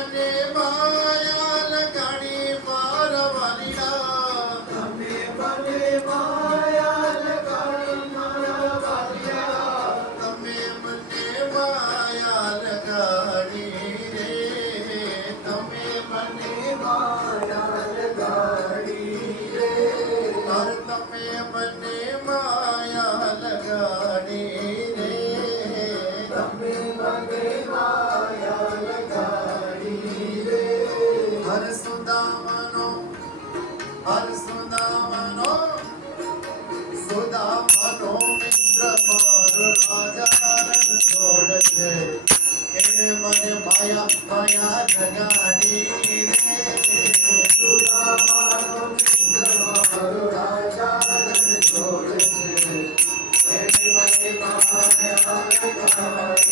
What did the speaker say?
મને માયા લગાડી મારા વાલિયા તમે મને માયા લગાડી મારા વાલિયા તમે મને માયા લગાડી રે તમે મને માયા લગાડી રે તમે મને માયા લગાડી રે તમે મને માયા લગાડી રે હર સુદામનો મિત્ર મારો રાજા રણ છોડ છે એને મને માયા લગાડી રે સુદામાનો મિત્ર મારો રાજા રણ છોડ છે એને મને માયા લગાડી